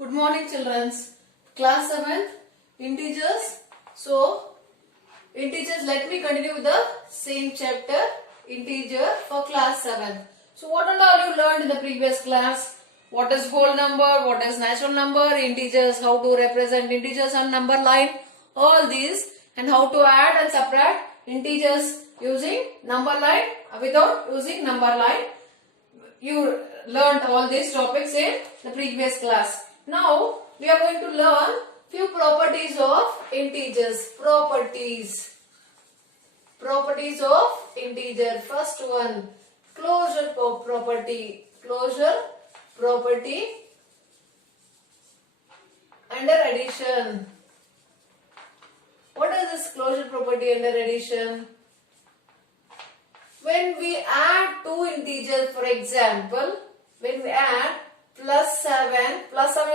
Good morning, children. Class 7, integers. So, integers, let me continue with the same chapter, integer for class 7. So, what and all you learned in the previous class? What is whole number, what is natural number, integers, how to represent integers on number line, all these, and how to add and subtract integers using number line without using number line. You learned all these topics in the previous class. Now we are going to learn few properties of integers. Properties of integer. First one, closure property. Closure property under addition. What is this closure property under addition? When we add two integers, for example, when we add plus 7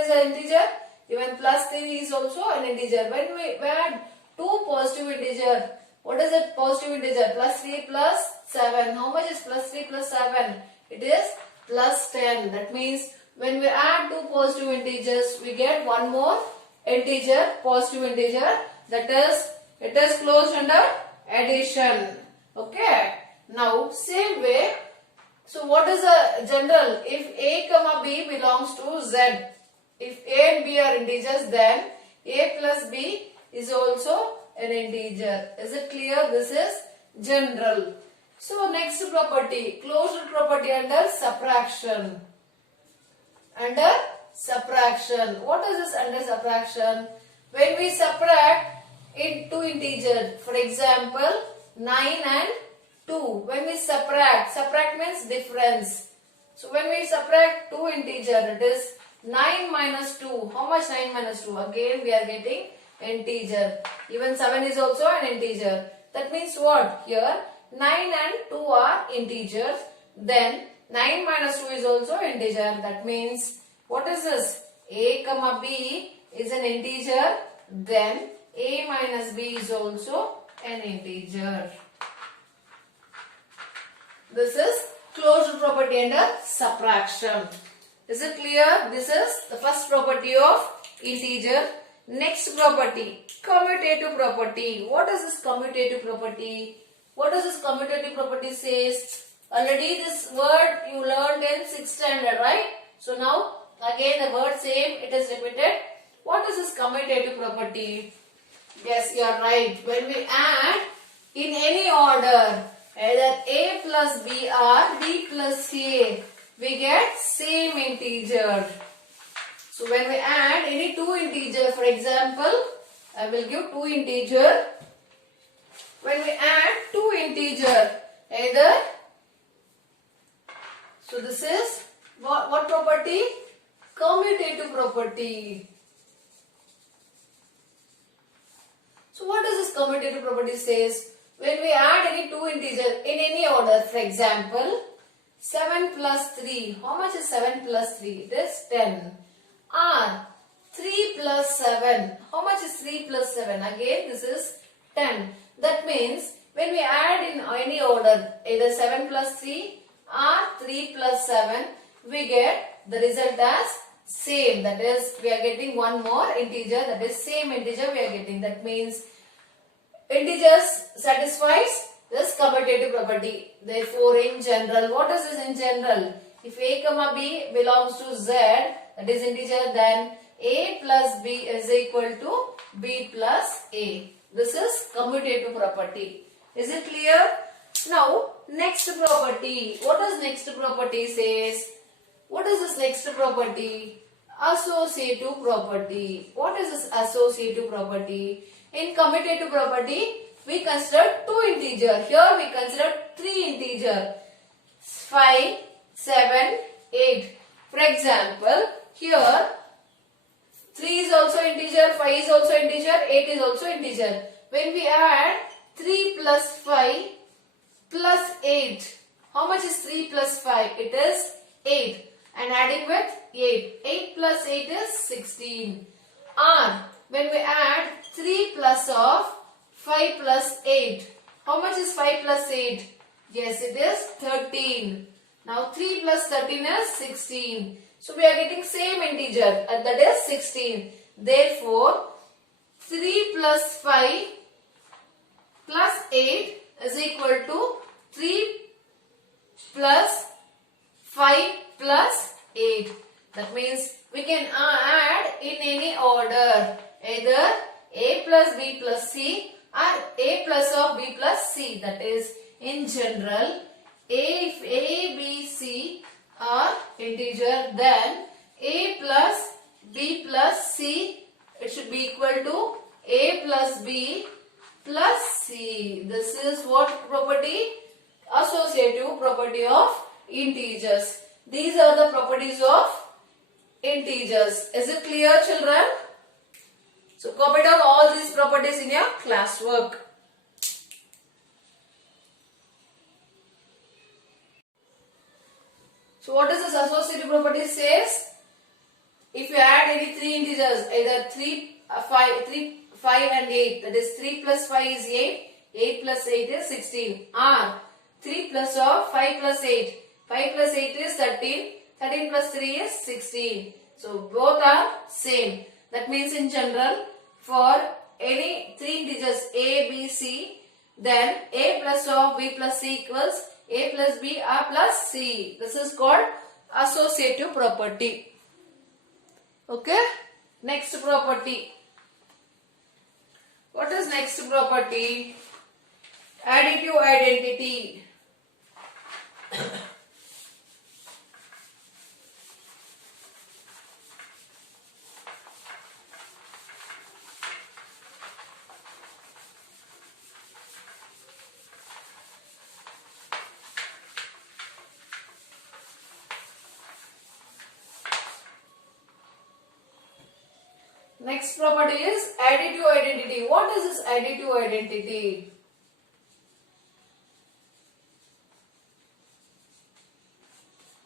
is an integer, even plus 3 is also an integer. When we add two positive integers, what is it positive integer? Plus 3 plus 7. How much is plus 3 plus 7? It is plus 10. That means when we add two positive integers, we get one more integer, positive integer. That is, it is closed under addition. Okay. Now, same way, so what is a general? If a comma b belongs to z, if a and b are integers, then a plus b is also an integer. Is it clear? This is general. So, next property, closure property under subtraction. Under subtraction. What is this under subtraction? When we subtract in two integers, for example, 9 and 2. When we subtract means difference. So when we subtract two integer, it is 9 minus 2. How much 9 minus 2? Again we are getting integer. Even 7 is also an integer. That means what? Here 9 and 2 are integers. Then 9 minus 2 is also integer. That means what is this? A comma b is an integer. Then a minus b is also an integer. This is closure property under subtraction. Is it clear? This is the first property of integer. Next property, commutative property. What is this commutative property? What does this commutative property says? Already this word you learned in 6th standard, right? So now again the word same, it is repeated. What is this commutative property? Yes, you are right. When we add in any order, either a plus b or b plus a, we get same integer. So when we add any two integer, for example, I will give two integer. When we add two integer, either, so this is what property? Commutative property. So what does this commutative property says? When we add any two integers in any order, for example, 7 plus 3. How much is 7 plus 3? It is 10. Or 3 plus 7. How much is 3 plus 7? Again, this is 10. That means when we add in any order, either 7 plus 3 or 3 plus 7, we get the result as same. That is, we are getting one more integer. That is same integer we are getting. That means integers satisfies this commutative property. Therefore, in general, what is this in general? If a comma b belongs to z, that is integer, then a plus b is equal to b plus a. This is commutative property. Is it clear? Now, next property. What does next property says? What is this next property? Associative property. What is this associative property? In commutative property, we consider two integer. Here we consider three integer. 5, 7, 8. For example, here 3 is also integer, 5 is also integer, 8 is also integer. When we add 3 plus 5 plus 8, how much is 3 plus 5? It is 8. And adding with 8. 8 plus 8 is 16. And when we add 3 plus of 5 plus 8. How much is 5 plus 8? Yes, it is 13. Now 3 plus 13 is 16. So we are getting same integer, that is 16. Therefore, 3 plus 5 plus 8 is equal to 3 plus 5 plus 8. That means we can add in any order, either a plus b plus c or a plus of b plus c. That is, in general, if a, b, c are integer, then a plus b plus c, it should be equal to a plus b plus c. This is what property? Associative property of integers. These are the properties of integers. Is it clear, children? So copy down all these properties in your classwork. So what does this associative property says? If you add any three integers, either 5 and 8, that is 3 plus 5 is 8, 8 plus 8 is 16, or 3 plus of 5 plus 8, 5 plus 8 is 13, 13 plus 3 is 16. So both are same. That means in general, for any three integers a, b, c, then a plus of b plus c equals a plus b or plus c. This is called associative property. Okay. Next property. What is next property? Additive identity. Next property is additive identity. What is this additive identity?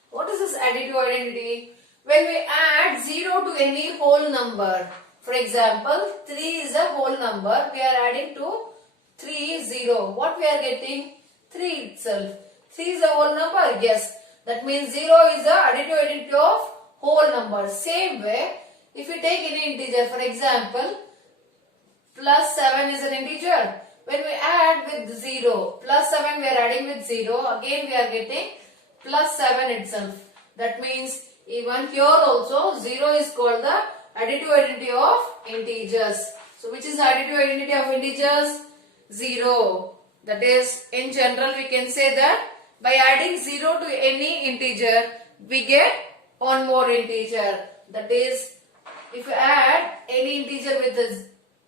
What is this additive identity? When we add 0 to any whole number, for example, 3 is a whole number, we are adding to 3 0. What we are getting? 3 itself. 3 is a whole number? Yes. That means 0 is the additive identity of whole number. Same way, if we take any integer, for example, plus 7 is an integer. When we add with 0, plus 7 we are adding with 0, again we are getting plus 7 itself. That means even here also 0 is called the additive identity of integers. So which is the additive identity of integers? 0. That is, in general we can say that by adding 0 to any integer, we get one more integer. That is, if you add any integer with a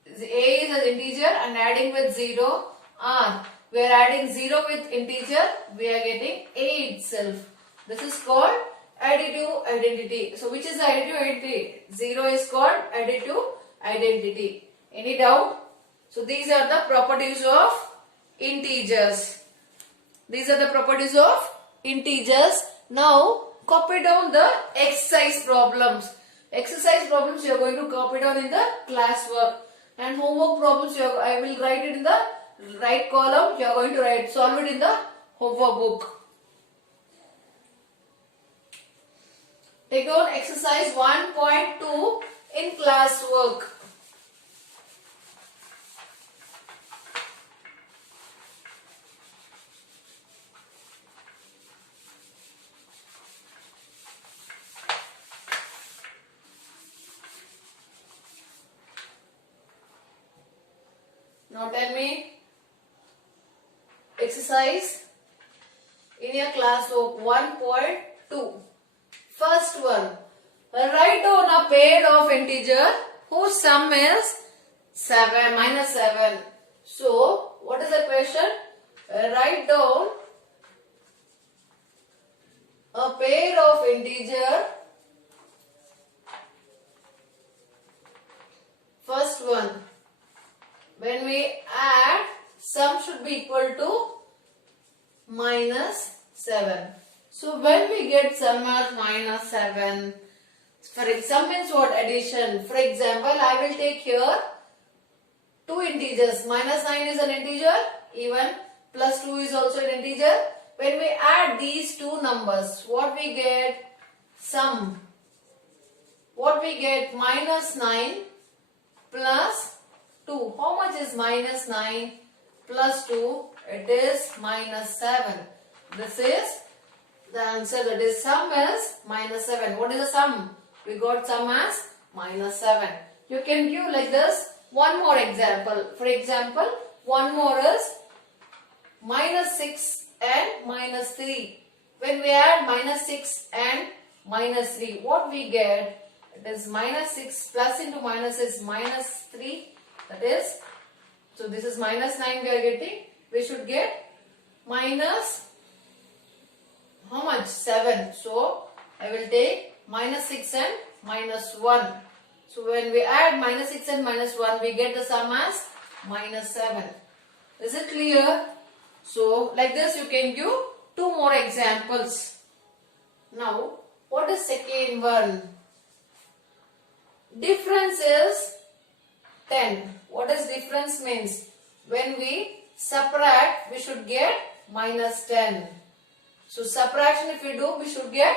is an integer and adding with 0, or we are adding 0 with integer, we are getting a itself. This is called additive identity. So which is the additive identity? 0 is called additive identity. Any doubt? So these are the properties of integers. These are the properties of integers. Now copy down the exercise problems. Exercise problems you are going to copy down in the classwork, and homework problems I will write it in the right column. You are going to solve it in the homework book. Take down exercise 1.2 in classwork. Now tell me, exercise in your classwork 1.2. First one, write down a pair of integer whose sum is 7 minus 7. So what is the question? Write down a pair of integer. First one, when we add, sum should be equal to minus 7. So when we get sum as minus 7, for example, means what? Addition. For example, I will take here two integers. Minus 9 is an integer, even plus 2 is also an integer. When we add these two numbers, what we get? Sum. what we get? Minus 9 plus 2. How much is minus 9 plus 2? It is minus 7. This is the answer. That is sum is minus 7. What is the sum? We got sum as minus 7. You can give like this one more example. For example, one more is minus 6 and minus 3. When we add minus 6 and minus 3, what we get? It is minus 6 plus into minus is minus 3. That is, so this is minus 9 we are getting. We should get minus, how much? 7. So, I will take minus 6 and minus 1. So, when we add minus 6 and minus 1, we get the sum as minus 7. Is it clear? So, like this you can give two more examples. Now, what is second one? Difference is 10. What does difference means? When we subtract, we should get minus 10. So, subtraction if we do, we should get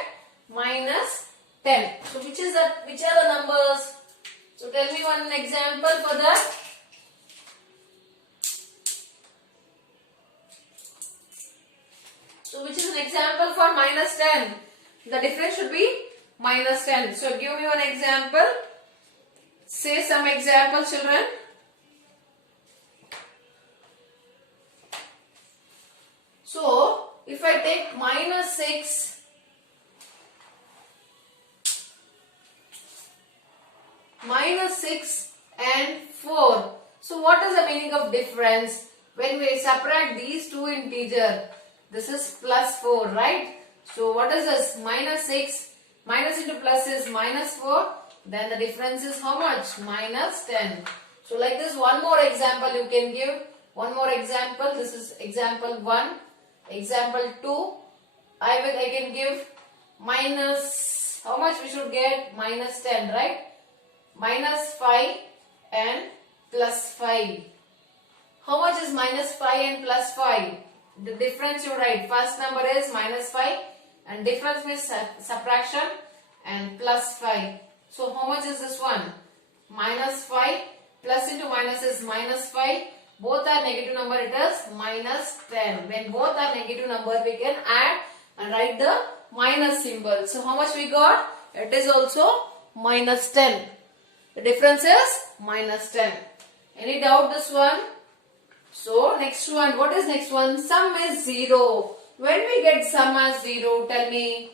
minus 10. So, which are the numbers? So, tell me one example for that. So, which is an example for minus 10? The difference should be minus 10. So, give me one example. Say some example, children. So, if I take minus 6 and 4. So, what is the meaning of difference? When we subtract these two integers, this is plus 4, right? So, what is this? Minus 6. Minus into plus is minus 4. Then the difference is how much? Minus 10. So, like this, one more example you can give. One more example. This is example 1. Example 2. I can give minus, how much we should get? Minus 10, right? Minus 5 and plus 5. How much is minus 5 and plus 5? The difference you write. First number is minus 5 and difference means subtraction and plus 5. So how much is this one? Minus 5 plus into minus is minus 5. Both are negative number, it is minus 10. When both are negative number, we can add and write the minus symbol. So how much we got? It is also minus 10. The difference is minus 10. Any doubt this one? So next one, what is next one? Sum is 0. When we get sum as 0, tell me.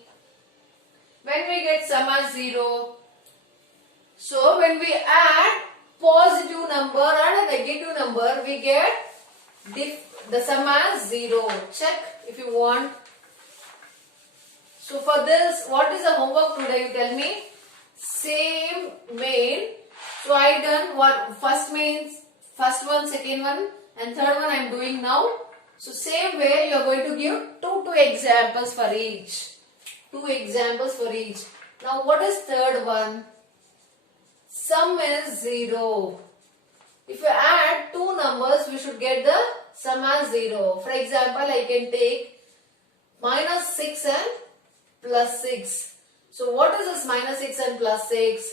When we get sum as 0, so when we add positive number and a negative number, we get the sum as 0. Check if you want. So for this, what is the homework today? You tell me. Same main. So I done one first one, second one, and third one I am doing now. So same way you are going to give two examples for each. 2 examples for each. Now what is third one? Sum is 0. If you add two numbers, we should get the sum as 0. For example, I can take minus 6 and plus 6. So what is this minus 6 and plus 6?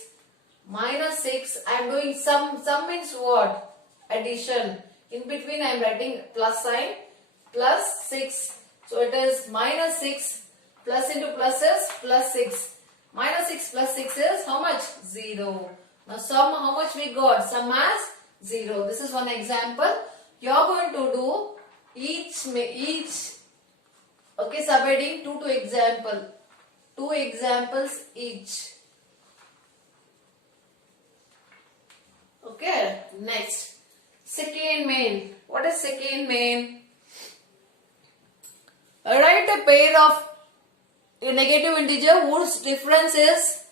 Minus 6, I am doing sum. Sum means what? Addition. In between I am writing plus sign. Plus 6. So it is minus 6 plus into plus is plus 6. Minus 6 plus 6 is how much? 0. Now sum, how much we got? Sum as 0. This is one example. You are going to do each okay, subheading 2 example. 2 examples each. Okay, next. Second main. What is second main? Write a pair of a negative integer whose difference is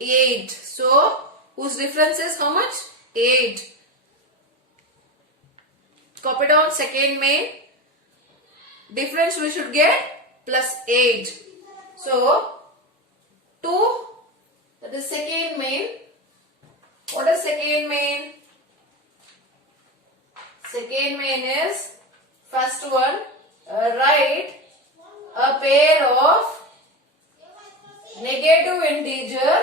8. So, whose difference is how much? 8. Copy down second main. Difference we should get plus 8. So, 2, that is second main. What is second main? Second main is first one. Write a pair of negative integer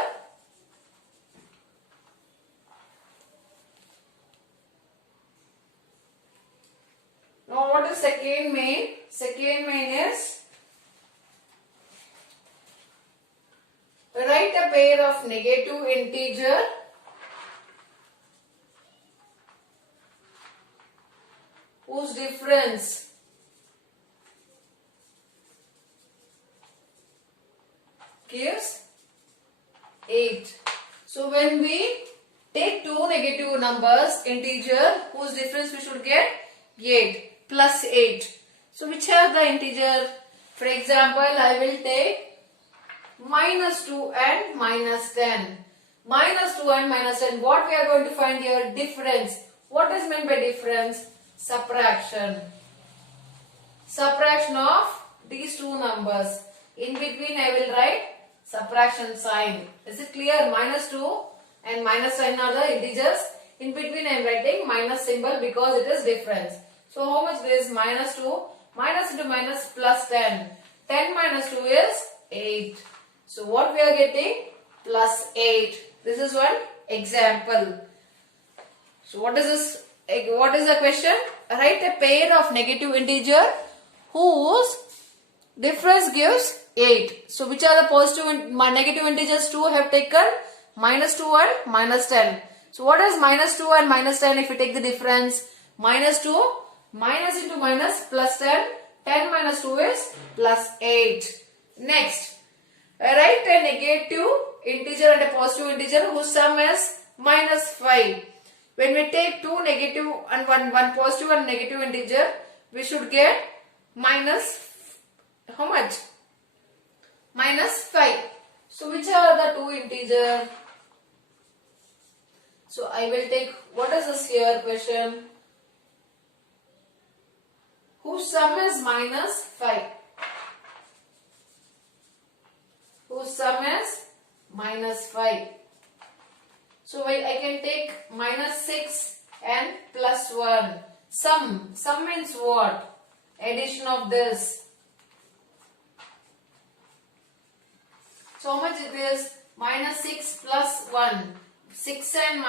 second main is write a pair of negative integer whose difference gives 8. So when we take two negative numbers, integer, whose difference we should get 8 plus 8. So which are the integer? For example, I will take minus 2 and minus 10. Minus 2 and minus 10. What we are going to find here? Difference. What is meant by difference? Subtraction. Subtraction of these two numbers. In between I will write subtraction sign. Is it clear? Minus 2 and minus 10 are the integers. In between I am writing minus symbol because it is difference. So how much this is? Minus 2. Minus into minus plus 10. 10 minus 2 is 8. So what we are getting? Plus 8. This is one example. So what is this? What is the question? Write a pair of negative integer whose difference gives 8. So which are the positive and negative integers? 2 have taken minus 2 and minus 10. So what is minus 2 and minus 10 if we take the difference? Minus 2 minus into minus plus 10. 10 minus 2 is plus 8. Next, write a negative integer and a positive integer whose sum is minus 5. When we take two negative and one positive and negative integer, we should get minus how much? Minus 5. So which are the two integer? So I will take, what is this here question? Whose sum is minus 5. Whose sum is minus 5. So I can take minus 6 and plus 1. Sum means what? Addition of this. So how much it is? Minus 6 plus 1. 6 and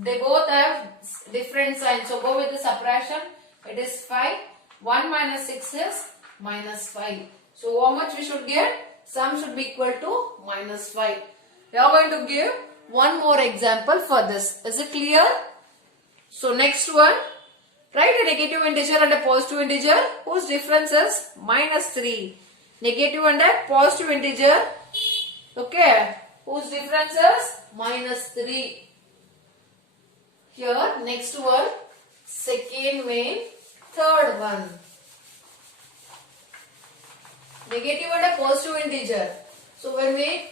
they both have different signs. So go with the subtraction. It is 5. 1 minus 6 is minus 5. So how much we should get? Sum should be equal to minus 5. We are going to give one more example for this. Is it clear? So next one. Write a negative integer and a positive integer whose difference is minus 3. Negative and a positive integer. Okay. Whose difference is minus 3. Here next one. Second main. Third one. Negative and a positive integer. So when we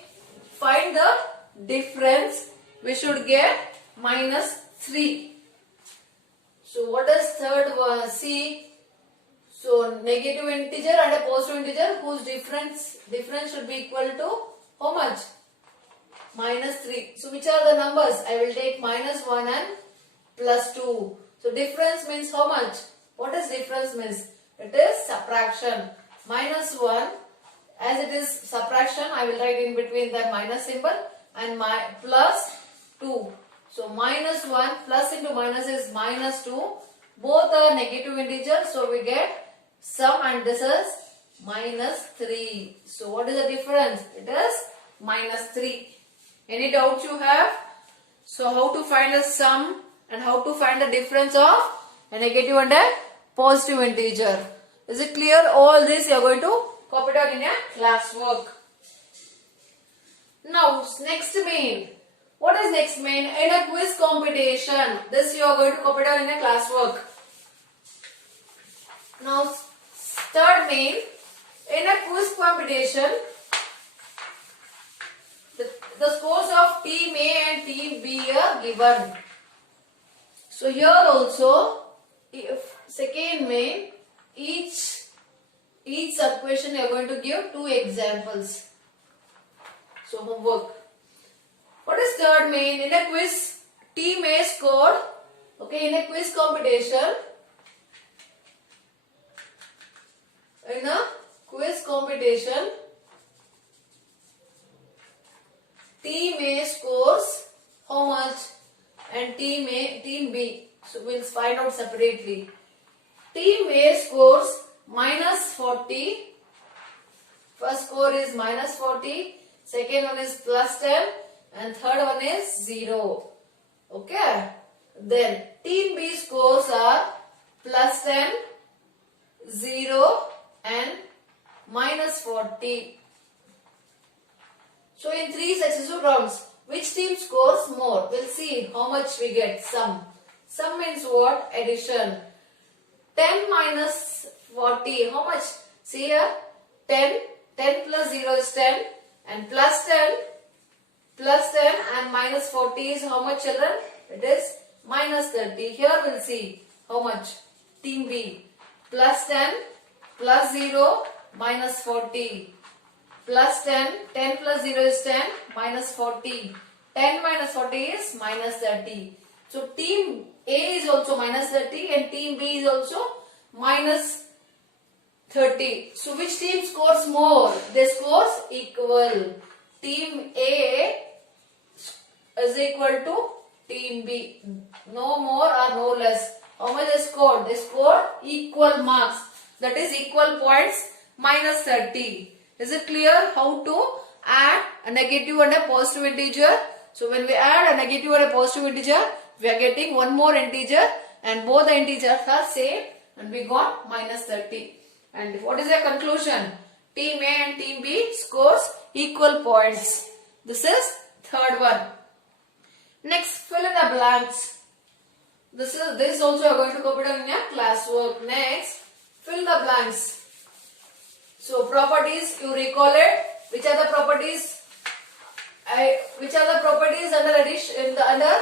find the difference, we should get minus 3. So what is third one? See. So negative integer and a positive integer whose difference should be equal to how much? Minus 3. So which are the numbers? I will take minus 1 and plus 2. So difference means how much? What is difference means? It is subtraction. Minus 1, as it is subtraction, I will write in between the minus symbol and plus 2. So minus 1 plus into minus is minus 2. Both are negative integers, so we get sum and this is minus 3. So what is the difference? It is minus 3. Any doubts you have? So how to find the sum and how to find the difference of a negative and a positive integer? Is it clear? All this you are going to copy down in a classwork. Now next main. What is next main? In a quiz competition. This you are going to copy down in a classwork. Now third main. In a quiz competition, the scores of team A and team B are given. So here also, if second main, each sub question you are going to give 2 examples. So homework. What is third main? In a quiz, team A scored. Okay, in a quiz competition. In a quiz competition, team A scores how much and team B. So we'll find out separately. Team A scores minus 40. First score is minus 40. Second one is plus 10. And third one is 0. Okay. Then Team B scores are plus 10, 0 and minus 40. So in 3 successive rounds, which team scores more? We'll see how much we get. Sum. Sum means what? Addition. 10 minus 40. How much? See here. 10. 10 plus 0 is 10. And plus 10. Plus 10 and minus 40 is how much, children? It is minus 30. Here we'll see how much. Team B. Plus 10. Plus 0. Minus 40. Plus 10. 10 plus 0 is 10. Minus 40. 10 minus 40 is minus 30. So team A is also minus 30 and team B is also minus 30. So which team scores more? They scores equal. Team A is equal to team B. No more or no less. How much they scored? They scored equal marks. That is equal points minus 30. Is it clear how to add a negative and a positive integer? So when we add a negative and a positive integer, we are getting one more integer and both the integers are same and we got minus 30. And what is the conclusion? Team A and team B scores equal points. This is third one. Next, fill in the blanks. This also you are going to copy down in your classwork. Next, fill the blanks. So properties, you recall it. Which are the properties? Under addition under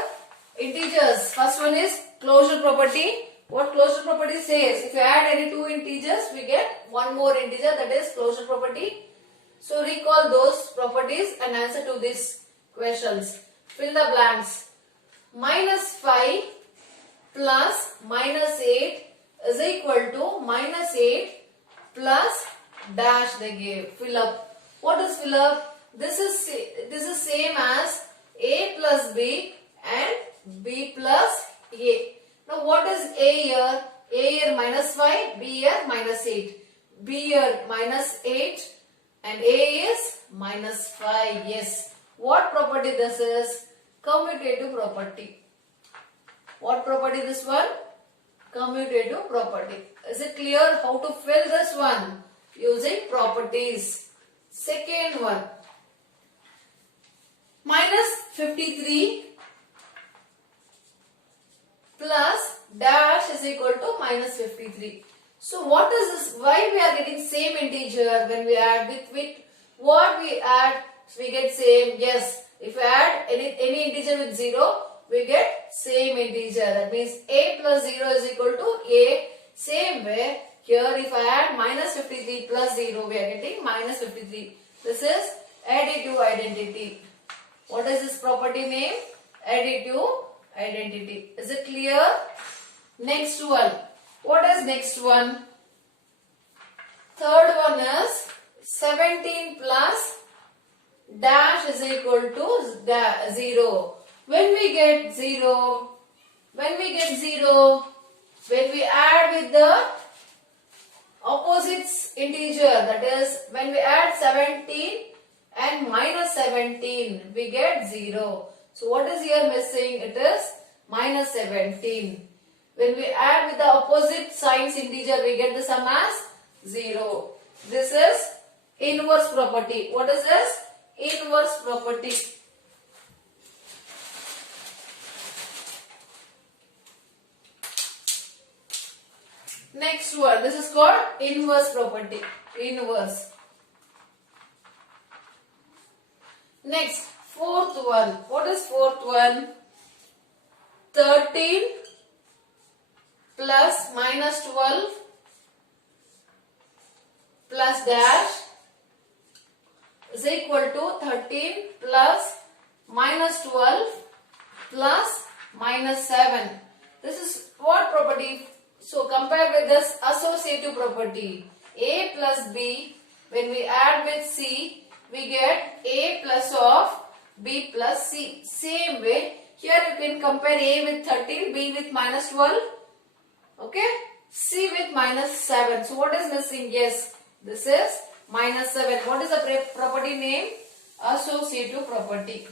integers? First one is closure property. What closure property says? If you add any two integers, we get one more integer, that is closure property. So recall those properties and answer to these questions. Fill the blanks. Minus 5 plus minus 8 is equal to minus 8 plus dash they gave. Fill up. What is fill up? This is same as A plus B and B plus A. Now what is A here? A here minus 5, B here minus 8. B here minus 8 and A is minus 5. Yes. What property this is? Commutative property. What property this one? Commutative property. Is it clear how to fill this one? Using properties. Second one. Minus 53 plus dash is equal to minus 53. So what is this? Why we are getting same integer when we add with what we add? We get same. Yes. If we add any integer with 0, we get same integer. That means A plus 0 is equal to A. Same way, here if I add minus 53 plus 0, we are getting minus 53. This is additive identity. What is this property name? Additive identity. Is it clear? Next one. What is next one? Third one is 17 plus dash is equal to 0. When we get 0, when we add with the opposites integer, that is when we add 17 and minus 17, we get 0. So what is here missing? It is minus 17. When we add with the opposite signs integer, we get the sum as 0. This is inverse property. What is this? Inverse property. Next one. This is called inverse property. Inverse. Next, fourth one. What is fourth one? 13 plus minus 12 plus dash is equal to 13 plus minus 12 plus minus 7. This is what property? So compare with this associative property. A plus B, when we add with C, we get A plus of B plus C. Same way, here you can compare A with 13, B with minus 12. Okay. C with minus 7. So what is missing? Yes, this is minus 7. What is the property name? Associative property.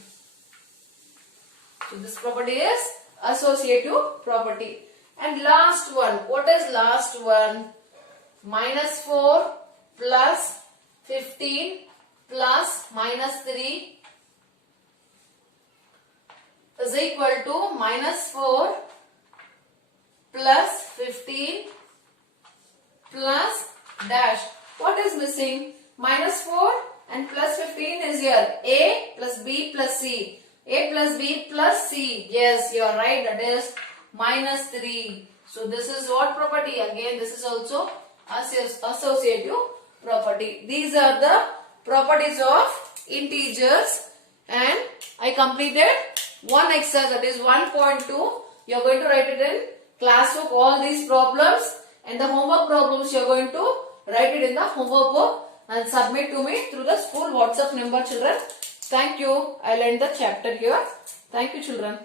So this property is associative property. And last one. What is last one? Minus 4 plus 15 plus minus 3 is equal to minus 4 plus 15 plus dash. What is missing? Minus 4 and plus 15 is here. A plus B plus C. A plus B plus C. Yes, you are right. That is minus 3. So this is what property? Again, this is also associative property. These are the properties of integers, and I completed one exercise, that is 1.2. You are going to write it in classbook, all these problems, and the homework problems you are going to write it in the homework book and submit to me through the school WhatsApp number, children. Thank you. I'll end the chapter here. Thank you, children.